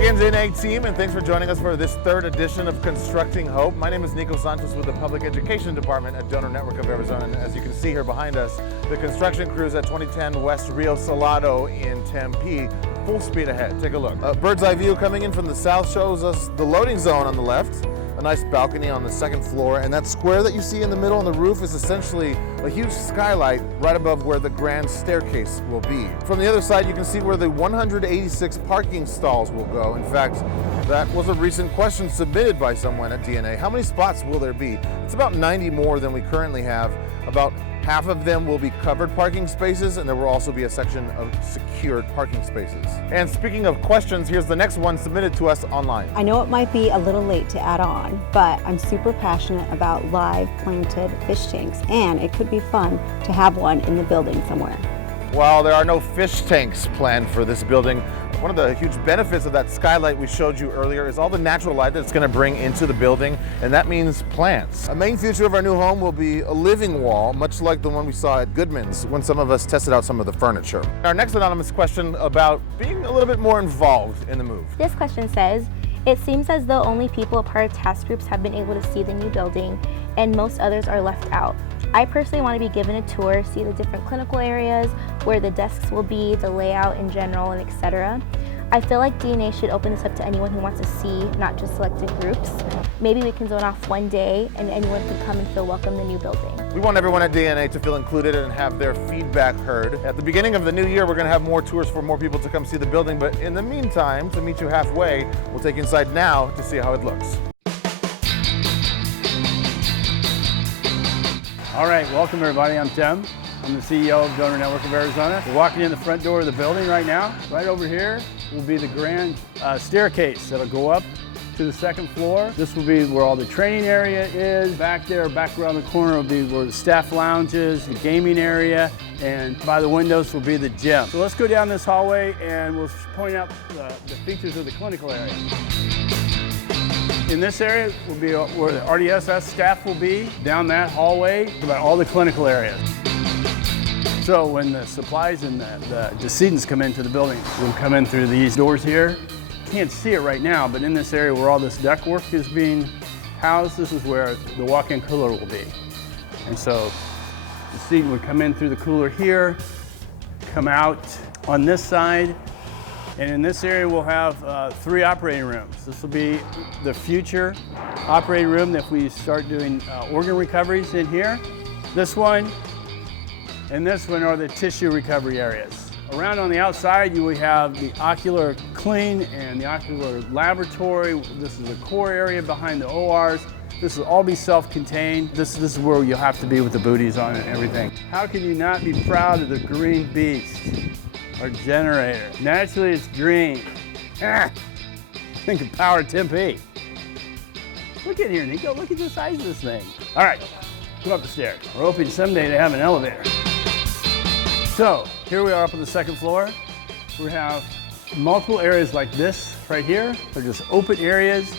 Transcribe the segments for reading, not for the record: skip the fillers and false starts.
again, DNA team, and thanks for joining us for this third edition of Constructing Hope. My name is Nico Santos with the Public Education Department at Donor Network of Arizona, and as you can see here behind us, the construction crews at 2010 West Rio Salado in Tempe, full speed ahead. Take a look. A bird's eye view coming in from the south shows us the loading zone on the left, a nice balcony on the second floor, and that square that you see in the middle on the roof is essentially a huge skylight right above where the grand staircase will be. From the other side, you can see where the 186 parking stalls will go. In fact, that was a recent question submitted by someone at DNA. How many spots will there be? It's about 90 more than we currently have. About half of them will be covered parking spaces, and there will also be a section of secured parking spaces. And speaking of questions, here's the next one submitted to us online. I know it might be a little late to add on, but I'm super passionate about live planted fish tanks, and it could be fun to have one in the building somewhere. While there are no fish tanks planned for this building, one of the huge benefits of that skylight we showed you earlier is all the natural light that it's going to bring into the building, and that means plants. A main feature of our new home will be a living wall, much like the one we saw at Goodman's when some of us tested out some of the furniture. Our next anonymous question about being a little bit more involved in the move. This question says, it seems as though only people a part of task groups have been able to see the new building, and most others are left out. I personally want to be given a tour, see the different clinical areas, where the desks will be, the layout in general, and etc. I feel like DNA should open this up to anyone who wants to see, not just selected groups. Maybe we can zone off one day and anyone could come and feel welcome in the new building. We want everyone at DNA to feel included and have their feedback heard. At the beginning of the new year, we're going to have more tours for more people to come see the building, but in the meantime, to meet you halfway, we'll take you inside now to see how it looks. All right, welcome everybody. I'm Tim. I'm the CEO of Donor Network of Arizona. We're walking in the front door of the building right now. Right over here will be the grand staircase that'll go up to the second floor. This will be where all the training area is. Back there, back around the corner will be where the staff lounge is, the gaming area, and by the windows will be the gym. So let's go down this hallway and we'll point out the features of the clinical area. In this area will be where the RDSS staff will be, down that hallway, about all the clinical areas. So when the supplies and the decedents come into the building, we'll come in through these doors here. Can't see it right now, but in this area where all this ductwork is being housed, this is where the walk-in cooler will be. And so the decedent would come in through the cooler here, come out on this side, and in this area we'll have 3 operating rooms. This will be the future operating room if we start doing organ recoveries in here. This one and this one are the tissue recovery areas. Around on the outside you will have the ocular clean and the ocular laboratory. This is the core area behind the ORs. This will all be self-contained. This is where you'll have to be with the booties on it and everything. How can you not be proud of the green beast? Our generator. Naturally, it's green. Think of Power Tempe. Look at here, Nico. Look at the size of this thing. All right, come up the stairs. We're hoping someday to have an elevator. So here we are up on the second floor. We have multiple areas like this right here. They're just open areas.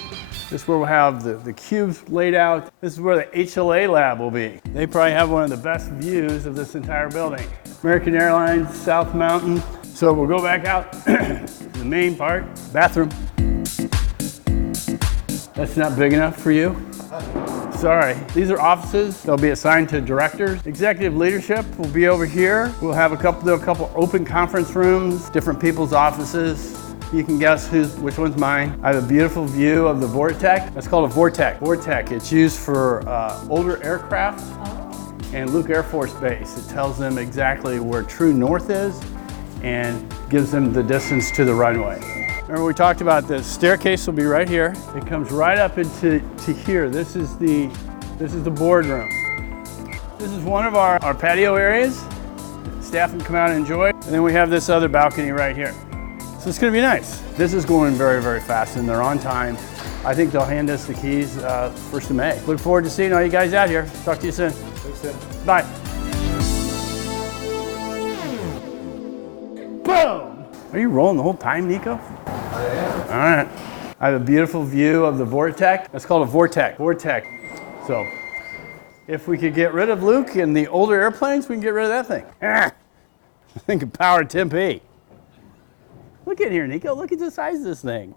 This is where we'll have the cubes laid out. This is where the HLA lab will be. They probably have one of the best views of this entire building. American Airlines, South Mountain. So we'll go back out to the main part, bathroom. That's not big enough for you? Sorry. These are offices. They'll be assigned to directors. Executive leadership will be over here. We'll have a couple open conference rooms, different people's offices. You can guess which one's mine. I have a beautiful view of the Vortec. That's called a Vortec. Vortec, it's used for older aircraft and Luke Air Force Base. It tells them exactly where true north is and gives them the distance to the runway. Remember we talked about the staircase will be right here. It comes right up into here. This is the boardroom. This is one of our patio areas. Staff can come out and enjoy. And then we have this other balcony right here. So it's gonna be nice. This is going very, very fast and they're on time. I think they'll hand us the keys 1st of May. Look forward to seeing all you guys out here. Talk to you soon. Thanks, Tim. Bye. Boom! Are you rolling the whole time, Nico? I am. All right. I have a beautiful view of the Vortec. That's called a Vortec. Vortec. So if we could get rid of Luke and the older airplanes, we can get rid of that thing. Think of Power Tempe. Look at in here, Nico. Look at the size of this thing.